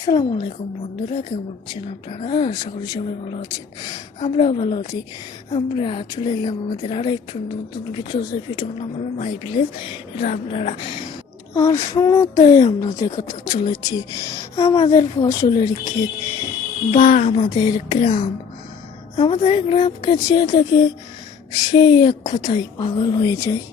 আসসালামু আলাইকুম বন্ধুরা, কেমন আছেন আপনারা? আশা করি সবাই ভালো আছেন, আমরাও ভালো আছি। আমরা চলে এলাম আমাদের আরও একটু নতুন ভিডিও নাম হলো মাই ভিলেজ। এটা আপনারা আর শুরুতে আমরা দেখাতে চলেছি আমাদের ফসলের ক্ষেত বা আমাদের গ্রাম। আমাদের গ্রামকে চেয়ে থেকে সেই এক কথায় পাগল হয়ে যায়।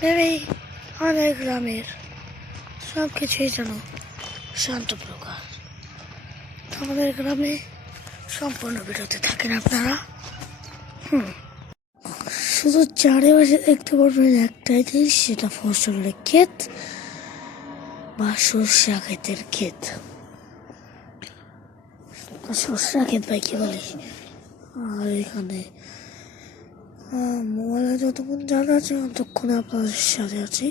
ভেবেই আমাদের গ্রামের সব কিছুই যেন শান্ত প্রকার। আমাদের গ্রামে সম্পূর্ণ বিরতি থাকেন আপনারা। শুধু চারিপাশে দেখতে পারবেন একটাই জিনিস, সেটা ফসলের ক্ষেত বা সর্ষা ক্ষেতের ক্ষেত। সর্ষা ক্ষেত ভাই কি বলি। আর এখানে মোবাইলে যতক্ষণ জানা আছে ততক্ষণে আপনাদের সাথে আছি।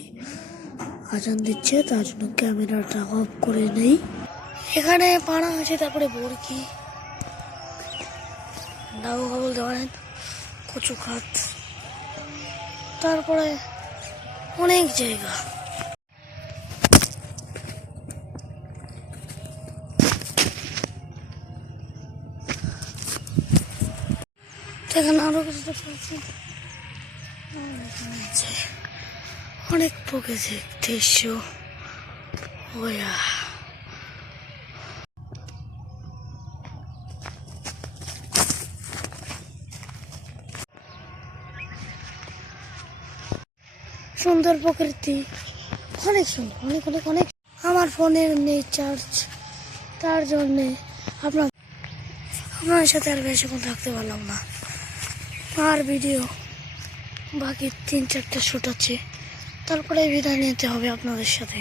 আজান দিচ্ছে, তার জন্য ক্যামেরাটা অফ করে নেই। এখানে পাড়া আছে, তারপরে বরকি, ডাউ বলতে পারেন, কচু খাত, তারপরে অনেক জায়গা। এখানে আরো কিছু দেখতে পাচ্ছি, অনেক প্রকৃতিক দৃশ্য। ওয়া সুন্দর প্রকৃতি, অনেক সুন্দর, অনেক অনেক অনেক। আমার ফোনের নেই চার্জ, তার জন্যে আপনার সাথে আর বেশিক্ষণ থাকতে পারলাম না। আর ভিডিও বাকি 3-4টা শ্যুট আছে, তারপরে বিদায় নিতে হবে আপনাদের সাথে।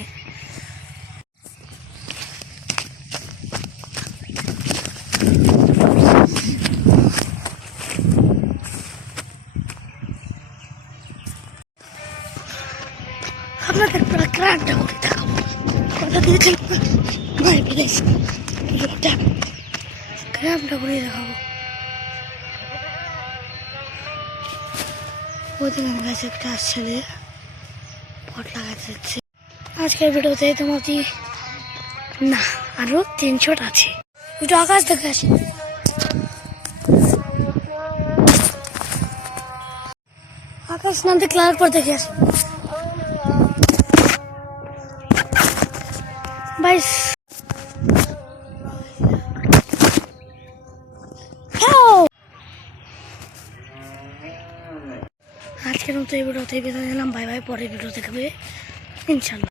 আপনাদের গ্রামটা করে দেখাবো, কথা দিয়েছেন মাই ভিলেজ, গ্রামটা করে দেখাবো। ওইদিন গাছে একটা ছেলে পট লাগাতে যাচ্ছে। আজকের ভিডিওতে তোমাকে না আরো 3 শট আছে, একটু আকাশ দেখে আসি। আকাশ নাম দেখলে আর পর দেখে আসি ভাই। আজকের মতো এই ভিডিওতে বিদায় নিলাম, বাই বাই। পরের ভিডিও দেখবে ইনশাল্লাহ।